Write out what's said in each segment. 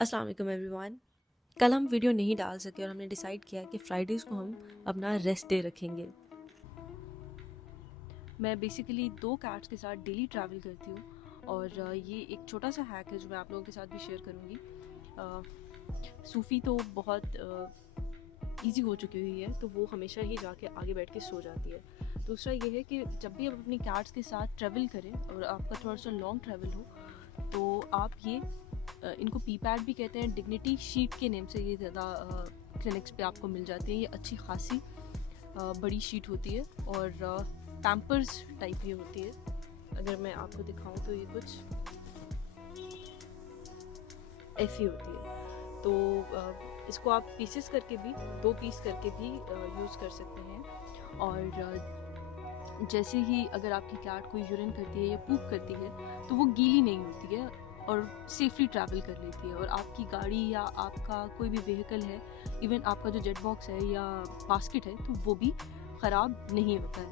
अस्सलाम वालेकुम एवरीवन। कल हम वीडियो नहीं डाल सके और हमने डिसाइड किया कि फ्राइडेज़ को हम अपना रेस्ट डे रखेंगे। मैं बेसिकली 2 कैट्स के साथ डेली ट्रैवल करती हूँ और ये एक छोटा सा हैक है जो मैं आप लोगों के साथ भी शेयर करूँगी। सूफ़ी तो बहुत ईज़ी हो चुकी हुई है, तो वो हमेशा ही जाके आगे बैठ के सो जाती है। दूसरा ये है कि जब भी आप अपनी कैट्स के साथ ट्रैवल करें और आपका थोड़ा सा लॉन्ग ट्रैवल हो, तो आप ये इनको पी पैड भी कहते हैं, डिग्निटी शीट के नेम से ये ज़्यादा क्लिनिक्स पे आपको मिल जाती है। ये अच्छी खासी बड़ी शीट होती है और पैम्पर्स टाइप ये होती है। अगर मैं आपको दिखाऊं तो ये कुछ ऐसी होती है। तो इसको आप पीसेस करके भी 2 पीस करके भी यूज़ कर सकते हैं। और जैसे ही अगर आपकी कैट कोई यूरिन करती है या पूप करती है तो वो गीली नहीं होती है और सेफली ट्रैवल कर लेती है। और आपकी गाड़ी या आपका कोई भी व्हीकल है, इवन आपका जो जेट बॉक्स है या बास्केट है, तो वो भी ख़राब नहीं होता है।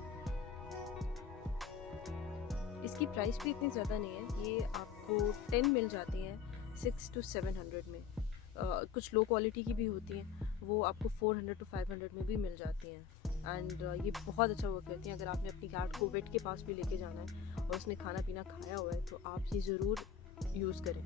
इसकी प्राइस भी इतनी ज़्यादा नहीं है, ये आपको 10 मिल जाती हैं 600 to 700 में। कुछ लो क्वालिटी की भी होती हैं, वो आपको 400 to 500 में भी मिल जाती हैं। एंड ये बहुत अच्छा वर्क करती हैं। अगर आपने अपनी कैट को वेट के पास भी लेके जाना है और उसने खाना पीना खाया हुआ है तो आप ये ज़रूर यूज़ करें।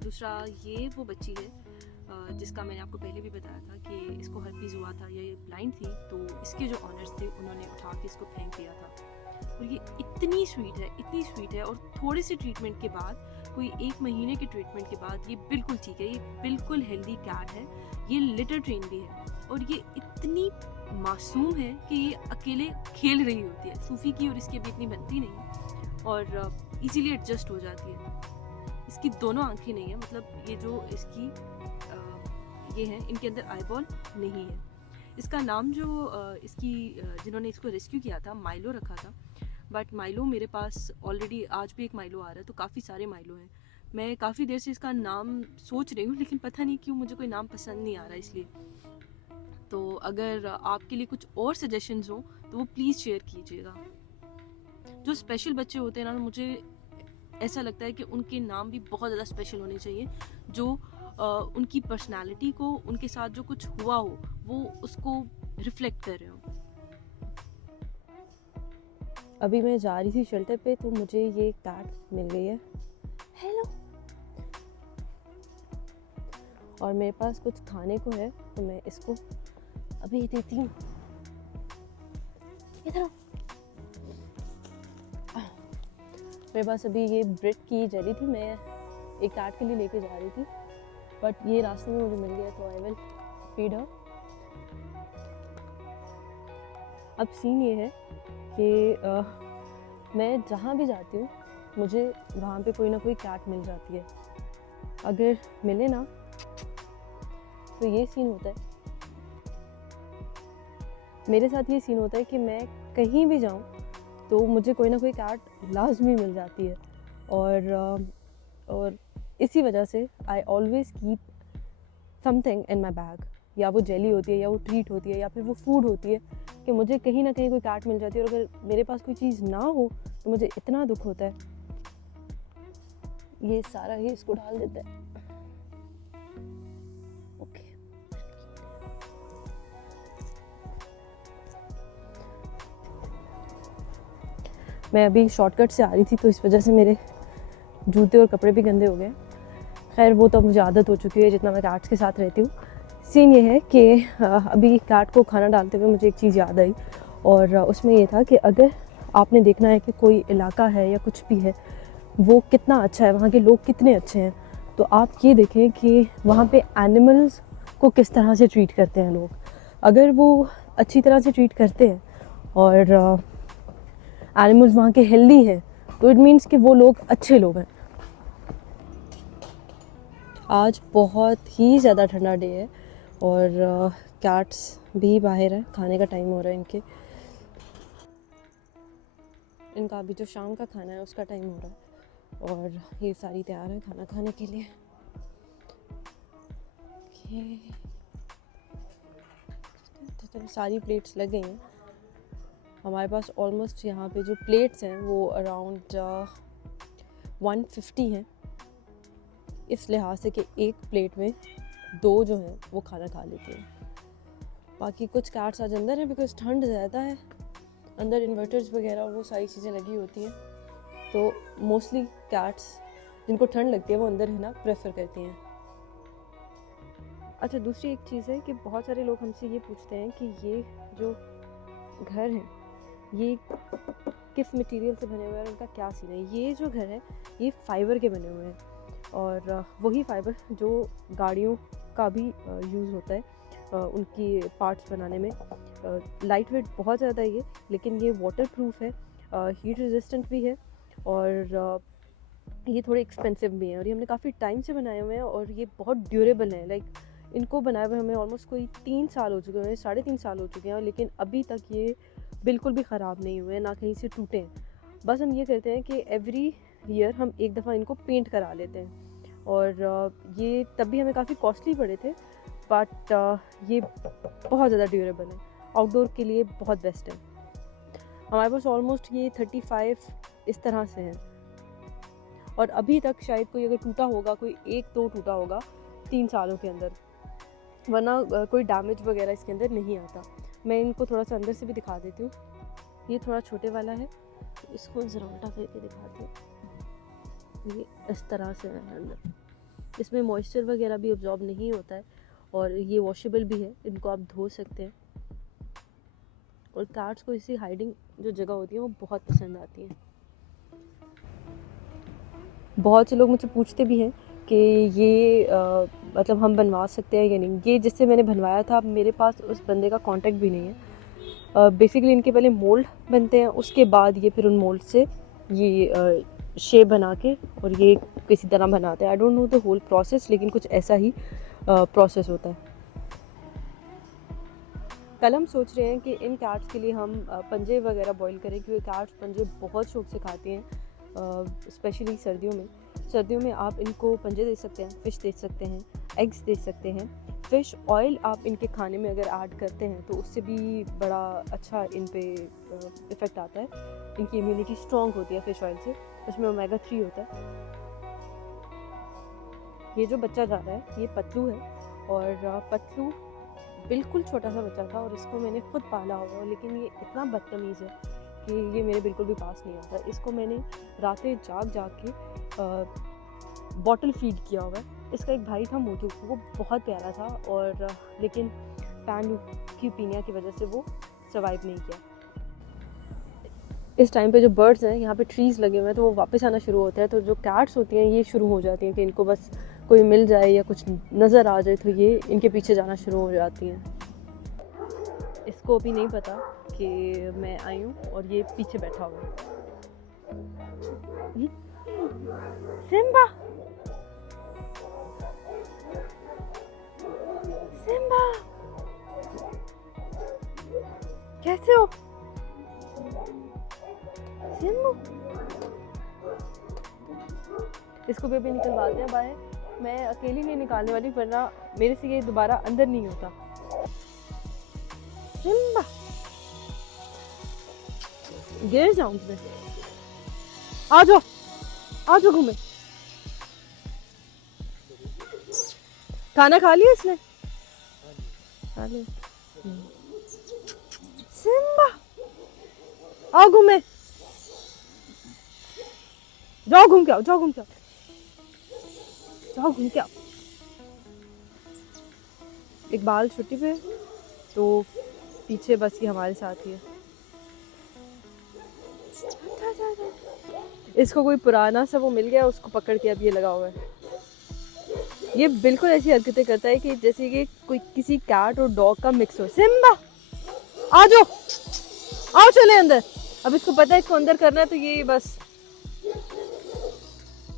दूसरा, ये वो बच्ची है जिसका मैंने आपको पहले भी बताया था कि इसको हर्पीज़ हुआ था या ये ब्लाइंड थी, तो इसके जो ऑनर्स थे उन्होंने उठा के इसको फेंक दिया था। और ये इतनी स्वीट है और थोड़े से ट्रीटमेंट के बाद, कोई 1 महीने के ट्रीटमेंट के बाद ये बिल्कुल ठीक है। ये बिल्कुल हेल्दी कैट है, ये लिटर ट्रेन भी है और ये इतनी मासूम है कि ये अकेले खेल रही होती है। सूफी की और इसकी अभी इतनी बनती नहीं है और इजीली एडजस्ट हो जाती है। इसकी दोनों आंखें नहीं है, मतलब ये जो इसकी ये है, इनके अंदर आईबॉल नहीं है। इसका नाम जो जिन्होंने इसको रेस्क्यू किया था, माइलो रखा था। बट माइलो मेरे पास ऑलरेडी आज भी एक माइलो आ रहा है, तो काफ़ी सारे माइलो हैं। मैं काफ़ी देर से इसका नाम सोच रही हूँ, लेकिन पता नहीं क्यों मुझे कोई नाम पसंद नहीं आ रहा, इसलिए। तो अगर आपके लिए कुछ और सजेशंस हो तो वो प्लीज़ शेयर कीजिएगा। जो स्पेशल बच्चे होते हैं ना, मुझे ऐसा लगता है कि उनके नाम भी बहुत ज़्यादा स्पेशल होने चाहिए, जो उनकी पर्सनालिटी को, उनके साथ जो कुछ हुआ हो, वो उसको रिफ्लेक्ट कर रहे हो। अभी मैं जा रही थी शेल्टर पे, तो मुझे ये कैट मिल गई है। हेलो। और मेरे पास कुछ खाने को है, तो मैं इसको अभी देती हूँ। इधर आओ। मेरे पास अभी ये ब्रेड की जेली थी, मैं एक कैट के लिए लेके जा रही थी, बट ये रास्ते में मुझे मिल गया, तो आई विल फीड हर। अब सीन ये है कि मैं जहाँ भी जाती हूँ मुझे वहाँ पे कोई ना कोई कैट मिल जाती है। अगर मिले ना तो ये सीन होता है, मेरे साथ ये सीन होता है कि मैं कहीं भी जाऊँ तो मुझे कोई ना कोई कैट लाजमी मिल जाती है। और इसी वजह से I always keep something in my bag. या वो जेली होती है, या वो ट्रीट होती है, या फिर वो फूड होती है, कि मुझे कहीं ना कहीं कोई कैट मिल जाती है। और अगर मेरे पास कोई चीज़ ना हो तो मुझे इतना दुख होता है। ये सारा ही इसको डाल देता है। ओके। मैं अभी शॉर्टकट से आ रही थी, तो इस वजह से मेरे जूते और कपड़े भी गंदे हो गए। खैर, वो तो मुझे आदत हो चुकी है जितना मैं कैट्स के साथ रहती हूँ। सीन ये है कि अभी कैट को खाना डालते हुए मुझे एक चीज़ याद आई, और उसमें ये था कि अगर आपने देखना है कि कोई इलाका है या कुछ भी है वो कितना अच्छा है, वहाँ के लोग कितने अच्छे हैं, तो आप ये देखें कि वहाँ पे एनिमल्स को किस तरह से ट्रीट करते हैं लोग। अगर वो अच्छी तरह से ट्रीट करते हैं और एनिमल्स वहाँ के हेल्दी हैं, तो इट मीन्स कि वो लोग अच्छे लोग हैं। आज बहुत ही ज़्यादा ठंडा डे है और कैट्स भी बाहर हैं, खाने का टाइम हो रहा है इनका अभी जो शाम का खाना है उसका टाइम हो रहा है, और ये सारी तैयार है खाना खाने के लिए। तो सारी प्लेट्स लग गई हैं हमारे पास। ऑलमोस्ट यहाँ पे जो प्लेट्स हैं वो अराउंड 150 हैं। इस लिहाज से कि एक प्लेट में 2 जो हैं वो खाना खा लेती हैं। बाकी कुछ कैट्स आज अंदर हैं बिकॉज ठंड ज़्यादा है, अंदर इन्वर्टर्स वगैरह वो सारी चीज़ें लगी होती हैं, तो मोस्टली कैट्स जिनको ठंड लगती है वो अंदर रहना प्रेफर करती हैं। अच्छा, दूसरी एक चीज़ है कि बहुत सारे लोग हमसे ये पूछते हैं कि ये जो घर हैं ये किस मटेरियल से बने हुए हैं और उनका क्या सीन है। ये जो घर है ये फाइबर के बने हुए हैं, और वही फाइबर जो गाड़ियों का भी यूज़ होता है उनकी पार्ट्स बनाने में। लाइट वेट बहुत ज़्यादा है ये, लेकिन ये वाटर प्रूफ है, हीट रेजिस्टेंट भी है, और ये थोड़े एक्सपेंसिव भी हैं, और ये हमने काफ़ी टाइम से बनाए हुए हैं और ये बहुत ड्यूरेबल हैं। लाइक इनको बनाए हुए हमें ऑलमोस्ट कोई 3 साल हो चुके हैं, 3.5 साल हो चुके हैं, लेकिन अभी तक ये बिल्कुल भी ख़राब नहीं हुए, ना कहीं से टूटे हैं। बस हम ये करते हैं कि एवरी ईयर हम एक दफ़ा इनको पेंट करा लेते हैं, और ये तब भी हमें काफ़ी कॉस्टली पड़े थे, बट ये बहुत ज़्यादा ड्यूरेबल है, आउटडोर के लिए बहुत बेस्ट है। हमारे पास ऑलमोस्ट ये 35 इस तरह से हैं, और अभी तक शायद कोई अगर टूटा होगा, कोई 1-2 टूटा होगा 3 सालों के अंदर, वरना कोई डैमेज वगैरह इसके अंदर नहीं आता। मैं इनको थोड़ा सा अंदर से भी दिखा देती हूँ। ये थोड़ा छोटे वाला है, इसको ज़रा उल्टा करके दिखाती हूँ। ये इस तरह से है अंदर, इसमें मॉइस्चर वगैरह भी अब्जॉर्ब नहीं होता है, और ये वॉशेबल भी है, इनको आप धो सकते हैं। और कैट्स को इसी हाइडिंग जो जगह होती है वो बहुत पसंद आती है। बहुत से लोग मुझसे पूछते भी हैं कि ये मतलब हम बनवा सकते हैं या नहीं। ये जिससे मैंने बनवाया था, अब मेरे पास उस बंदे का कांटेक्ट भी नहीं है। बेसिकली इनके पहले मोल्ड बनते हैं, उसके बाद ये फिर उन मोल्ड से ये शेप बना के और ये किसी तरह बनाते हैं। I don't know the whole process, लेकिन कुछ ऐसा ही प्रोसेस होता है। कल हम सोच रहे हैं कि इन कैट्स के लिए हम पंजे वगैरह बॉईल करें, क्योंकि कैट्स पंजे बहुत शौक से खाती हैं, स्पेशली सर्दियों में। सर्दियों में आप इनको पंजे दे सकते हैं, फ़िश दे सकते हैं, एग्स दे सकते हैं। फ़िश ऑयल आप इनके खाने में अगर ऐड करते हैं तो उससे भी बड़ा अच्छा इन पे इफ़ेक्ट आता है। इनकी इम्यूनिटी स्ट्रॉन्ग होती है फ़िश ऑयल से, उसमें ओमेगा 3 होता है। ये जो बच्चा जा रहा है ये पतलू है, और पतलू बिल्कुल छोटा सा बच्चा था, और इसको मैंने खुद पाला हुआ, लेकिन ये इतना बदतमीज़ है कि ये मेरे बिल्कुल भी पास नहीं आता। इसको मैंने रातें जाग के बॉटल फीड किया हुआ है। इसका एक भाई था मोटू, वो बहुत प्यारा था, और लेकिन पैन ल्यूकीमिया की वजह से वो सर्वाइव नहीं किया। इस टाइम पे जो बर्ड्स हैं, यहाँ पे ट्रीज़ लगे हुए हैं, तो वो वापस आना शुरू होता है। तो जो कैट्स होती हैं ये शुरू हो जाती हैं कि इनको बस कोई मिल जाए या कुछ नज़र आ जाए तो ये इनके पीछे जाना शुरू हो जाती हैं। इसको अभी नहीं पता कि मैं आई हूँ, और ये पीछे बैठा हुआ है। सिम्बा, सिम्बा, कैसे हो सिम्बू? इसको भी अभी निकलवाते हैं बाहर। मैं अकेली नहीं निकालने वाली, वरना मेरे से ये दोबारा अंदर नहीं होता। सिम्बा, गिर जाऊं मैं। आ जाओ घूमे। खाना खा लिया इसने? खा लिया। सिम्बा, आओ घूमे, जाओ घूम के आओ, जाओ घूम के आओ। इकबाल छुट्टी पे, तो पीछे बस ये हमारे साथ ही है। इसको कोई पुराना सा वो मिल गया, उसको पकड़ के अब ये लगा हुआ है। ये बिल्कुल ऐसी हरकतें करता है कि जैसे कि कोई किसी कैट और डॉग का मिक्स हो। सिम्बा, आ जाओ, आओ चले अंदर। अब इसको पता है इसको अंदर करना है, तो ये बस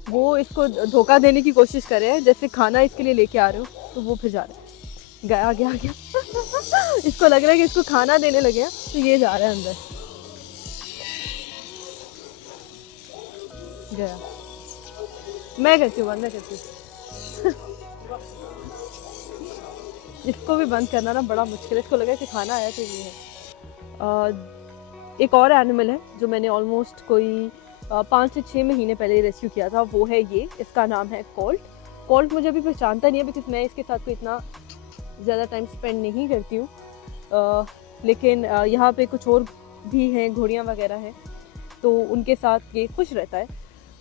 वो इसको धोखा देने की कोशिश कर रहे हैं, जैसे खाना इसके लिए लेके आ रहे हो, तो वो फिर जा रहे हैं। गया इसको लग रहा है कि इसको खाना देने लगे हैं, तो ये जा रहा है अंदर। गया, मैं करती हूँ बंद, मैं करती हूँ। इसको भी बंद करना ना बड़ा मुश्किल है। इसको लगा कि खाना आया तो ये है। एक और एनिमल है जो मैंने ऑलमोस्ट कोई 5 से 6 महीने पहले रेस्क्यू किया था, वो है ये। इसका नाम है कोल्ट, कोल्ट मुझे अभी पहचानता नहीं है बिकॉज मैं इसके साथ कोई इतना ज़्यादा टाइम स्पेंड नहीं करती हूँ, लेकिन यहाँ पे कुछ और भी हैं, घोड़ियाँ वगैरह हैं, तो उनके साथ ये खुश रहता है।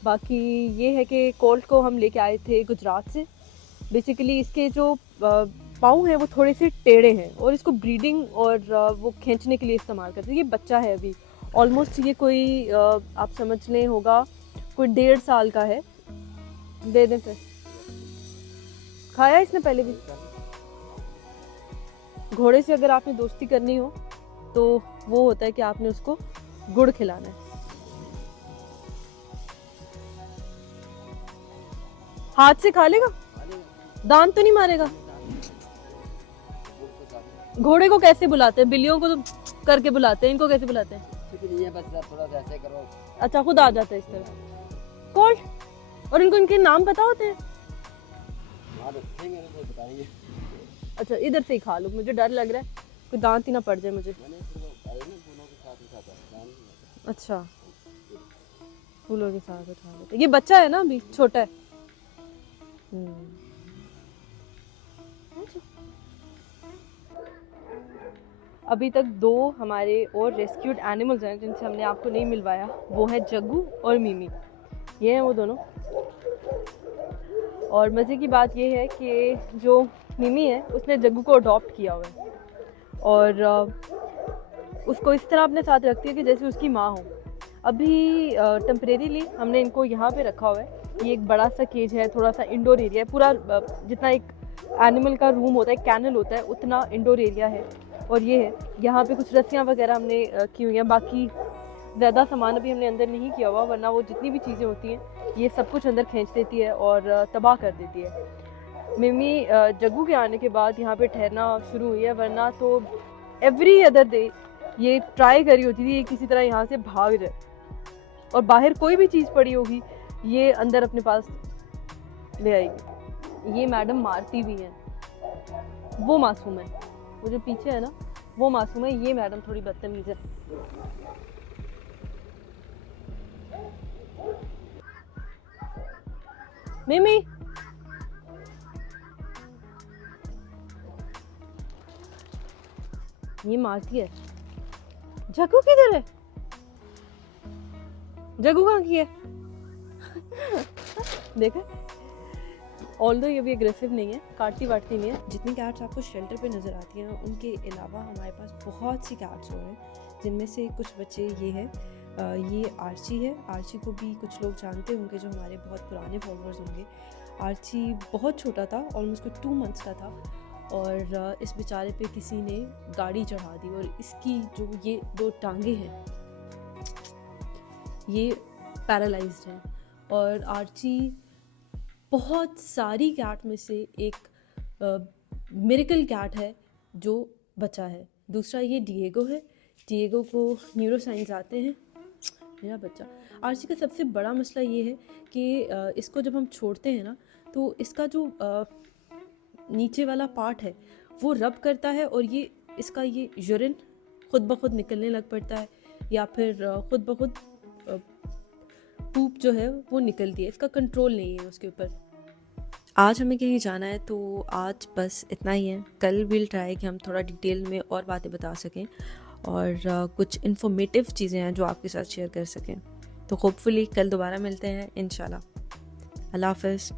बाकी ये है कि कोल्ट को हम लेके आए थे गुजरात से। बेसिकली इसके जो पाँव हैं वो थोड़े से टेढ़े हैं और इसको ब्रीडिंग और वो खींचने के लिए इस्तेमाल करते हैं। ये बच्चा है अभी, ऑलमोस्ट ये कोई आप समझ लें होगा कोई 1.5 साल का है। दे दें फिर, खाया इसने पहले भी। घोड़े से अगर आपने दोस्ती करनी हो तो वो होता है कि आपने उसको गुड़ खिलाना है। हाथ से खा लेगा, दांत तो नहीं मारेगा। घोड़े को कैसे बुलाते हैं? बिल्लियों को तो करके बुलाते हैं, इनको कैसे बुलाते हैं? बस थोड़ा सा ऐसे करो। अच्छा, खुद आ जाता है इस तरह कोल्ट। और इनको इनके नाम पता होते हैं? बताएंगे। अच्छा, इधर से ही खा लो, मुझे डर लग रहा है कोई दांत ही ना पड़ जाए मुझे। अच्छा, फूलों के साथ उठा लेते। ये बच्चा है ना, अभी छोटा है। अभी तक 2 हमारे और रेस्क्यूड एनिमल्स हैं जिनसे हमने आपको नहीं मिलवाया, वो है जग्गू और मिमी। ये हैं वो दोनों। और मज़े की बात ये है कि जो मिमी है उसने जग्गू को अडॉप्ट किया हुआ है और उसको इस तरह अपने साथ रखती है कि जैसे उसकी माँ हो। अभी टेम्परेरीली हमने इनको यहाँ पे रखा हुआ है। ये एक बड़ा सा केज है, थोड़ा सा इंडोर एरिया है, पूरा जितना एक एनिमल का रूम होता है, कैनल होता है, उतना इंडोर एरिया है। और ये है, यहाँ पे कुछ रस्सियाँ वगैरह हमने की हुई हैं। बाकी ज़्यादा सामान अभी हमने अंदर नहीं किया हुआ, वरना वो जितनी भी चीज़ें होती हैं ये सब कुछ अंदर खींच देती है और तबाह कर देती है। मिमी जग्गू के आने के बाद यहाँ पे ठहरना शुरू हुई है, वरना तो एवरी अदर डे ये ट्राई करी होती थी किसी तरह यहाँ से भाग जाए। और बाहर कोई भी चीज़ पड़ी होगी ये अंदर अपने पास ले आएगी। ये मैडम मारती भी हैं, वो मासूम है। वो जो पीछे है ना वो मासूम है, ये मैडम थोड़ी बदतमीज है। मिमी, ये मारती है। जग्गू किधर है? जग्गू कहाँ की है? देखा, ऑल्दो ये भी एग्रेसिव नहीं है, काटती वाटती नहीं है। जितनी कैट्स आपको शेल्टर पे नज़र आती हैं ना, उनके अलावा हमारे पास बहुत सी कैट्स और हैं, जिनमें से कुछ बच्चे ये हैं। ये आर्ची है। आर्ची को भी कुछ लोग जानते होंगे जो हमारे बहुत पुराने फॉलोअर्स होंगे। आर्ची बहुत छोटा था, ऑलमोस्ट कोई 2 मंथ्स का था, और इस बेचारे पे किसी ने गाड़ी चढ़ा दी और इसकी जो ये 2 टांगे हैं ये पैरालाइज्ड हैं। और आर्ची बहुत सारी कैट में से एक मिरेकल कैट है जो बचा है। दूसरा ये डिएगो है। डिएगो को न्यूरोसाइंस आते हैं, मेरा बच्चा। आर्ची का सबसे बड़ा मसला ये है कि इसको जब हम छोड़ते हैं ना तो इसका जो नीचे वाला पार्ट है वो रब करता है और ये इसका ये यूरिन खुद ब खुद निकलने लग पड़ता है, या फिर खुद ब खुद पूप जो है वो निकलती है। इसका कंट्रोल नहीं है उसके ऊपर। आज हमें कहीं जाना है तो आज बस इतना ही है। कल विल ट्राई कि हम थोड़ा डिटेल में और बातें बता सकें और कुछ इन्फॉर्मेटिव चीज़ें हैं जो आपके साथ शेयर कर सकें। तो होपफुली कल दोबारा मिलते हैं इंशाल्लाह। अल्लाह हाफ़िज़।